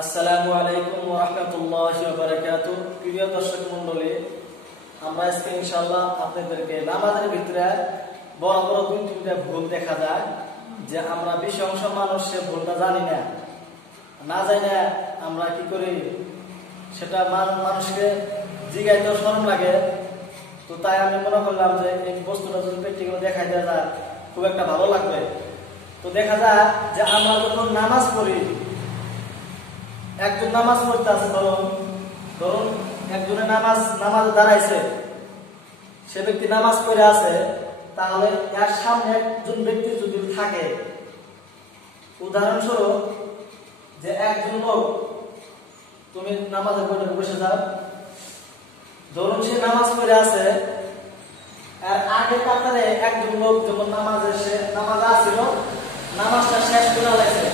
আসসালামু আলাইকুম ওয়া রাহমাতুল্লাহি ওয়া বারাকাতুহু। প্রিয় দর্শক মণ্ডলী, আমরা আজকে ইনশাআল্লাহ আপনাদেরকে নামাজের ভিতরে বড় বড় দুই তিনটা ভুল দেখা যায় যে আমরা বেশি অংশ মানুষ সে ভুলটা জানি না, না জানি না আমরা কি করি সেটা মানুষকে জিজ্ঞাসা শরম লাগে। তো তাই আমি মনে করলাম যে এই বস্তুটা যদি প্র্যাকটিক্যাল দেখাই দেওয়া যায় খুব একটা ভালো লাগবে। তো দেখা যায় যে আমরা যখন নামাজ পড়ি, একজন নামাজ পড়তে আছে, ধরুন একজনের নামাজ দাঁড়াইছে, সে ব্যক্তি নামাজ পড়ে আছে, তাহলে এর সামনে একজন ব্যক্তি যদি থাকে, উদাহরণস্বরূপ যে একজন লোক, তুমি নামাজের পড়ে বসে যাও, ধরুন সে নামাজ পড়ে আছে, আর আগে কাতারে একজন লোক যখন নামাজ আসছিল, নামাজটা শেষ করে লাগছে,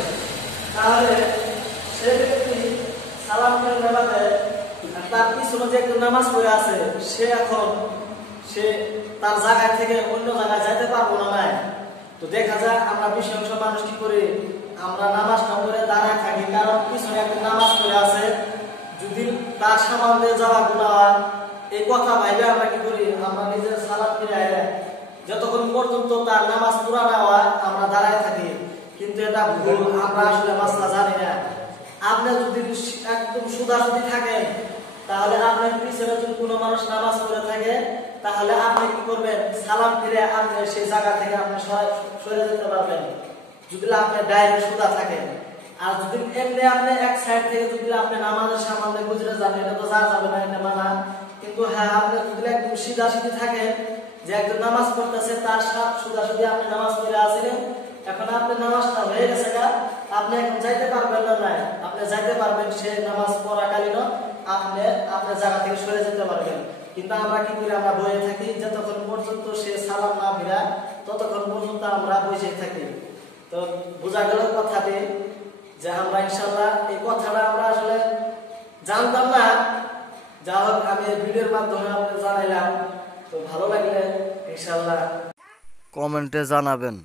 তাহলে সে ব্যক্তি সালাম ফেরার বাদে তার পিছনে যে একজন নামাজ পড়ে আছে, সে তার জায়গা থেকে অন্য জায়গায় যেতে পারবো না নাই। তো দেখা যায় আমরা বেশি অংশ মানুষ কি করি, আমরা নামাজটা পড়ে দাঁড়ায় থাকি, কারণ পিছনে একজন নামাজ পড়ে আছে, যদি তার সামাল দিয়ে যাওয়া গুণা হয় এই কথা ভাইবে আমরা কি করি, আমরা নিজের সালাম ফিরে যতক্ষণ পর্যন্ত তার নামাজ পুরা না হয় আমরা দাঁড়ায় থাকি। কিন্তু এটা ভুল, আমরা আসলে মাসলা জানি না। আপনি যদি একদম সুদাসুদি থাকেন, তাহলে আপনার পিছনে যদি কোনো মানুষ নামাজ পড়ে থাকে, তাহলে আপনি কি করবেন, সালাম ফিরে আপনি সেই জায়গা থেকে আপনি সরে যেতে পারবেন, যদি আপনি ডাইরেক্ট সুদা থাকেন। আর যদি এমনি আপনি এক সাইড থেকে যদি আপনি নামাজের সামনে গুজরে যান, এটা তো যা যাবে না, এটা মানা। কিন্তু হ্যাঁ, আপনি যদি একদম সিধাসিধি থাকেন, যে একজন নামাজ পড়তেছে তার সুদাসুদি আপনি নামাজ পড়ে আসিলেন, এখন আপনি নামাজটা হয়ে গেছে, আপনি এখন যাইতে পারবেন না, নাই আপনি যাইতে পারবেন, সে নামাজ পড়াকালীন আপনি জায়গা থেকে সরে যেতে পারবেন। কিন্তু আমরা কি করি, আমরা বসে থাকি, যতক্ষণ পর্যন্ত সে সালাম না ফিরায় ততক্ষণ পর্যন্ত আমরা বসে থাকি। তো বোঝা গেল কথাটি, যে আমরা ইনশাআল্লাহ এই কথাটা আমরা আসলে জানতাম না, যা হোক আমি ভিডিওর মাধ্যমে আপনাদের জানাইলাম। তো ভালো লাগলে ইনশাআল্লাহ কমেন্টে জানাবেন।